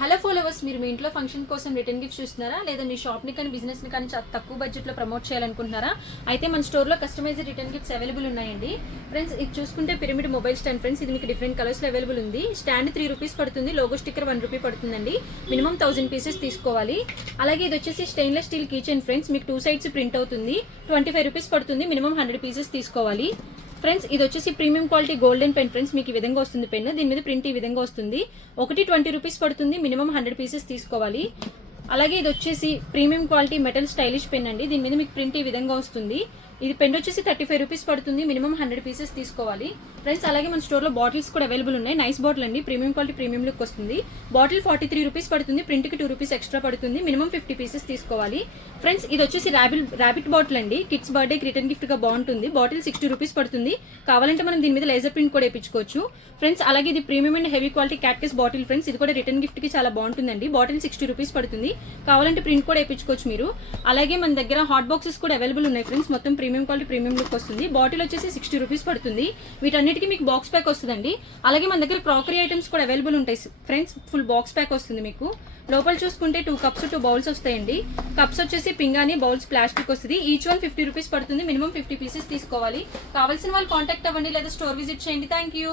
Hello followers, మీరు మీ ఇంట్లో function కోసం రిటర్న్ గిఫ్ట్స్ చూస్తున్నారా, లేదా మీ షాప్ని కానీ బిజినెస్ని కానీ తక్కువ బడ్జెట్లో ప్రమోట్ చేయాలనుకుంటున్నారా? అయితే మన స్టోర్లో కస్టమైజ్డ్ రిటర్న్ గిఫ్ట్స్ అవైలబుల్ ఉన్నాయండి. ఫ్రెండ్స్, ఇది చూసుకుంటే పిరమిడ్ మొబైల్ స్టాండ్. ఫ్రెండ్స్, ఇది మీకు డిఫరెంట్ కలర్స్లో అవైలబుల్ ఉంది. స్టాండ్ 3 రూపీస్ పడుతుంది, లోగో స్టిక్కర్ 1 రూపీ పడుతుందండి. మినిమం 1000 పీసెస్ తీసుకోవాలి. అలాగే ఇది వచ్చేసి స్టెయిన్లెస్ స్టీల్ కిచెన్. ఫ్రెండ్స్, మీకు 2 సైడ్స్ ప్రింట్ అవుతుంది, 25 రూపీస్ పడుతుంది. మినిమం 100 పీసెస్ తీసుకోవాలి. ఫ్రెండ్స్, ఇది వచ్చేసి premium quality golden pen. Friends, మీకు ఈ విధంగా వస్తుంది పెన్. దీని మీద ప్రింట్ ఈ విధంగా వస్తుంది. ఒకటి 20 రూపీస్ పడుతుంది. మినిమం 100 పీసెస్ తీసుకోవాలి. అలాగే ఇది వచ్చేసి premium quality metal stylish pen అండి. దీని మీద మీకు ప్రింట్ ఈ విధంగా వస్తుంది. ఇది పెన్ వచ్చేసి 35 రూపీస్ పడుతుంది. మినిమం 100 పీసెస్ తీసుకోవాలి. ఫ్రెండ్స్, అలాగే మన స్టోర్లో బాటిల్స్ కూడా అవైలబుల్ ఉన్నాయి. నైస్ బాటిల్ అండి, ప్రీమియం క్వాలిటీ ప్రీమియం లుక్ వస్తుంది. బాటిల్ 43 రూపీస్ పడుతుంది. ప్రింట్కి 2 రూపీస్ ఎక్స్ట్రా పడుతుంది. మినిమం 50 పీసెస్ తీసుకోవాలి. ఫ్రెండ్స్, ఇది వచ్చేసి ర్యాబిట్ బాటిల్ అండి. కిడ్స్ బర్త్డేకి రిటర్న్ గిఫ్ట్ గా బాగుంటుంది. బాటిల్ 60 రూపీస్ పడుతుంది. కావాలంటే మనం దీని మీద లేజర్ ప్రింట్ కూడా వేయించుకోవచ్చు. ఫ్రెండ్స్, అలాగే ఇది ప్రీమియం అండ్ హెవీ క్వాలిటీ క్యాట్కిస్ బాటిల్. ఫ్రెండ్స్, ఇది కూడా రిటర్న్ గిఫ్ట్ కి చాలా బాగుంటుందండి. బాటిల్ 60 రూపీస్ పడుతుంది. కావాలంటే ప్రింట్ కూడా వేయించుకోవచ్చు మీరు. అలాగే మన దగ్గర హాట్ బాక్సెస్ కూడా అవైలబుల్ ఉన్నాయి. ఫ్రెండ్స్, మొత్తం ప్రీమియం క్వాలిటీ ప్రీమియం లుక్ వస్తుంది. బాటిల్ వచ్చేసి 60 రూపీస్ పడుతుంది. వీటన్నిటికీ మీకు బాక్స్ ప్యాక్ వస్తుందండి. అలాగే మన దగ్గర క్రాకరీ ఐటమ్స్ కూడా అవైలబుల్ ఉంటాయి. ఫ్రెండ్స్, ఫుల్ బాక్స్ ప్యాక్ వస్తుంది మీకు. లోపల చూసుకుంటే 2 కప్స్ 2 బౌల్స్ వస్తాయండి. కప్స్ వచ్చేసి పింగాని, బౌల్స్ ప్లాస్టిక్ వస్తుంది. ఈచ్ వన్ 50 రూపీస్ పడుతుంది. మినిమం 50 పీసెస్ తీసుకోవాలి. కావాల్సిన వాళ్ళు కాంటాక్ట్ అవ్వండి లేదా స్టోర్ విజిట్ చేయండి. Thank you.